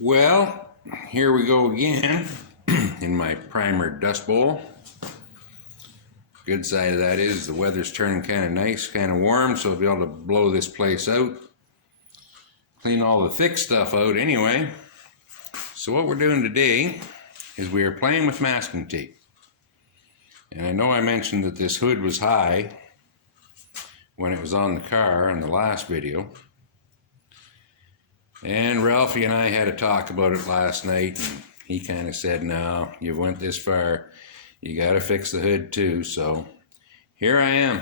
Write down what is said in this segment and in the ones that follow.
Well, here we go again in my primer dust bowl. Good side of that is the weather's turning kind of nice, kind of warm, so I'll be able to blow this place out. Clean all the thick stuff out anyway. So what we're doing today is we are playing with masking tape. And I know I mentioned that this hood was high when it was on the car in the last video. And Ralphie and I had a talk about it last night, and he kind of said, no, you went this far, you got to fix the hood too. So here I am.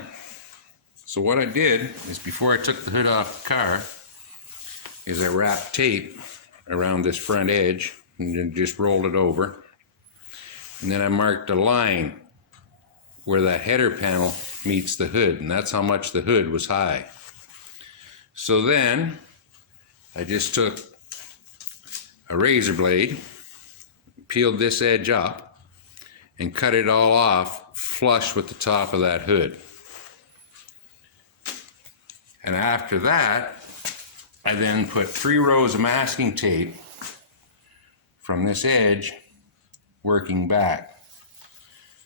So what I did is, before I took the hood off the car, is I wrapped tape around this front edge and then just rolled it over. And then I marked a line where that header panel meets the hood, and that's how much the hood was high. So then I just took a razor blade, peeled this edge up, and cut it all off flush with the top of that hood. And after that, I then put 3 rows of masking tape from this edge working back.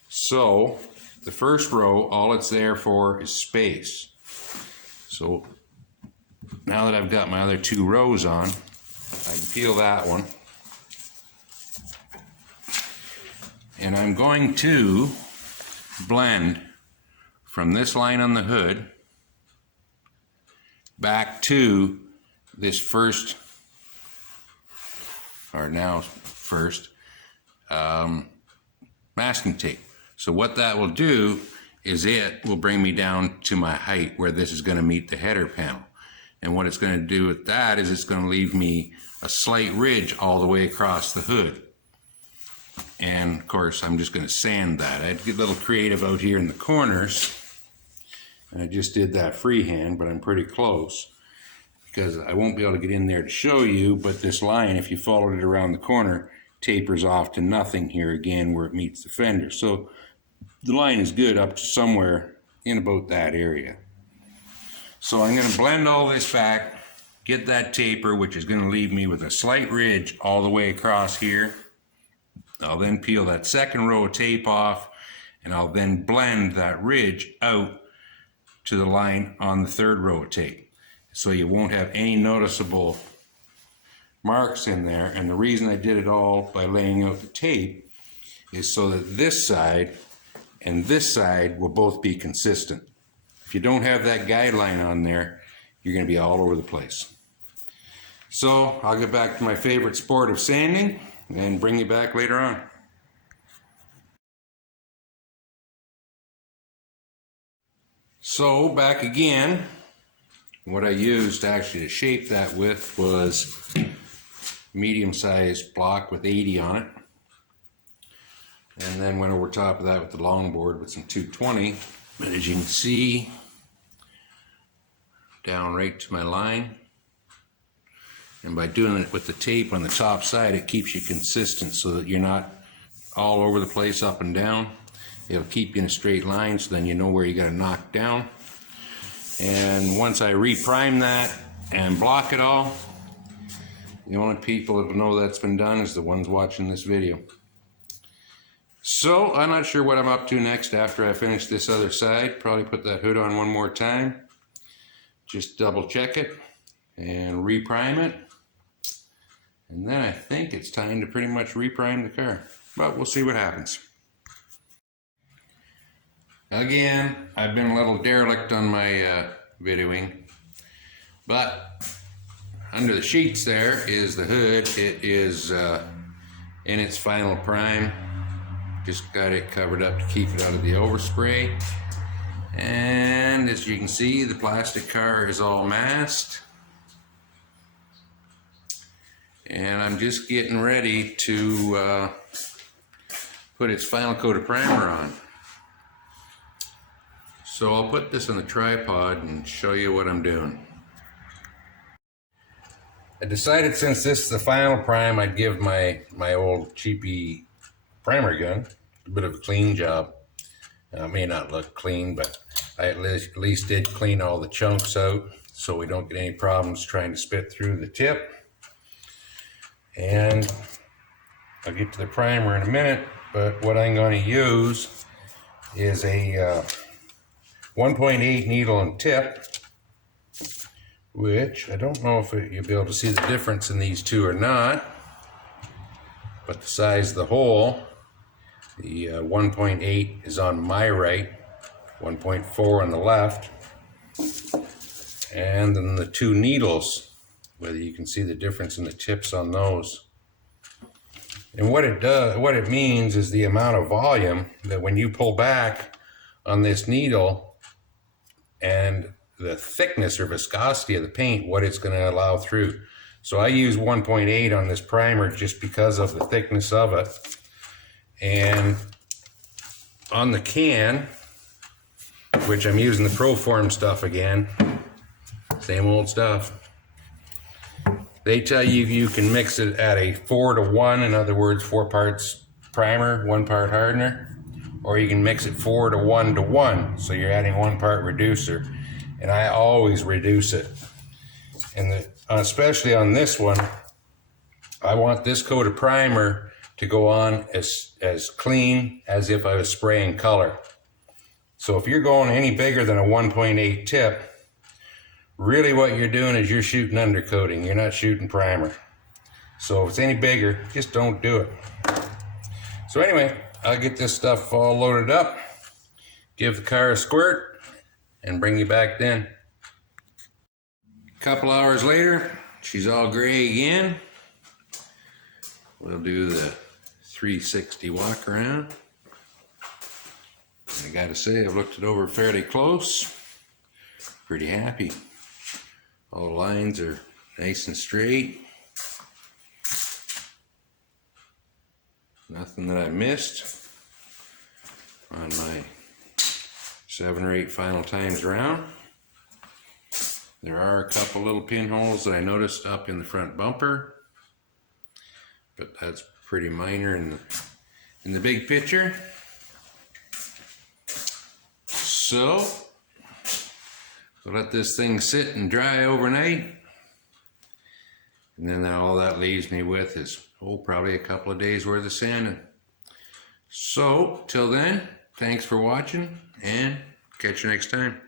So the first row, all it's there for is space. So now that I've got my other 2 rows on, I can peel that one. And I'm going to blend from this line on the hood back to this first, or now first, masking tape. So what that will do is it will bring me down to my height where this is going to meet the header panel. And what it's going to do with that is it's going to leave me a slight ridge all the way across the hood. And of course, I'm just going to sand that. I get a little creative out here in the corners. And I just did that freehand, but I'm pretty close, because I won't be able to get in there to show you, but this line, if you followed it around the corner, tapers off to nothing here again where it meets the fender. So the line is good up to somewhere in about that area. So I'm going to blend all this back, get that taper, which is going to leave me with a slight ridge all the way across here. I'll then peel that second row of tape off, and I'll then blend that ridge out to the line on the third row of tape. So you won't have any noticeable marks in there. And the reason I did it all by laying out the tape is so that this side and this side will both be consistent. If you don't have that guideline on there, you're going to be all over the place. So I'll get back to my favorite sport of sanding and bring you back later on. So back again, what I used actually to shape that with was medium-sized block with 80 on it. And then went over top of that with the longboard with some 220. But as you can see, down right to my line. And by doing it with the tape on the top side, it keeps you consistent so that you're not all over the place up and down. It'll keep you in a straight line, so then you know where you got to knock down. And once I reprime that and block it all, the only people that will know that's been done is the ones watching this video. So I'm not sure what I'm up to next after I finish this other side. Probably put that hood on one more time. Just double check it and reprime it. And then I think it's time to pretty much reprime the car. But we'll see what happens. Again, I've been a little derelict on my videoing. But under the sheets there is the hood. It is in its final prime. Just got it covered up to keep it out of the overspray. And as you can see, the plastic car is all masked. And I'm just getting ready to put its final coat of primer on. So I'll put this on the tripod and show you what I'm doing. I decided, since this is the final prime, I'd give my old cheapy primer gun a bit of a clean job. Now, it may not look clean, but I at least did clean all the chunks out so we don't get any problems trying to spit through the tip. And I'll get to the primer in a minute, but what I'm going to use is a 1.8 needle and tip, which I don't know if you'll be able to see the difference in these two or not, but the size of the hole, the 1.8 is on my right, 1.4 on the left, and then the two needles, whether you can see the difference in the tips on those. And what it means is the amount of volume that when you pull back on this needle and the thickness or viscosity of the paint, what it's going to allow through. So I use 1.8 on this primer just because of the thickness of it. And on the can, which I'm using the Proform stuff again, same old stuff. They tell you you can mix it at a 4-to-1, in other words, 4 parts primer, 1 part hardener, or you can mix it 4-to-1-to-1, so you're adding 1 part reducer. And I always reduce it. And especially on this one, I want this coat of primer to go on as clean as if I was spraying color. So if you're going any bigger than a 1.8 tip, really what you're doing is you're shooting undercoating. You're not shooting primer. So if it's any bigger, just don't do it. So anyway, I'll get this stuff all loaded up, give the car a squirt, and bring you back then. A couple hours later, she's all gray again. We'll do the 360 walk around. I gotta say, I've looked it over fairly close. Pretty happy. All the lines are nice and straight. Nothing that I missed on my 7 or 8 final times around. There are a couple little pinholes that I noticed up in the front bumper, but that's pretty minor in the big picture. So we'll let this thing sit and dry overnight, and then all that leaves me with is probably a couple of days worth of sanding. So till then, thanks for watching, and catch you next time.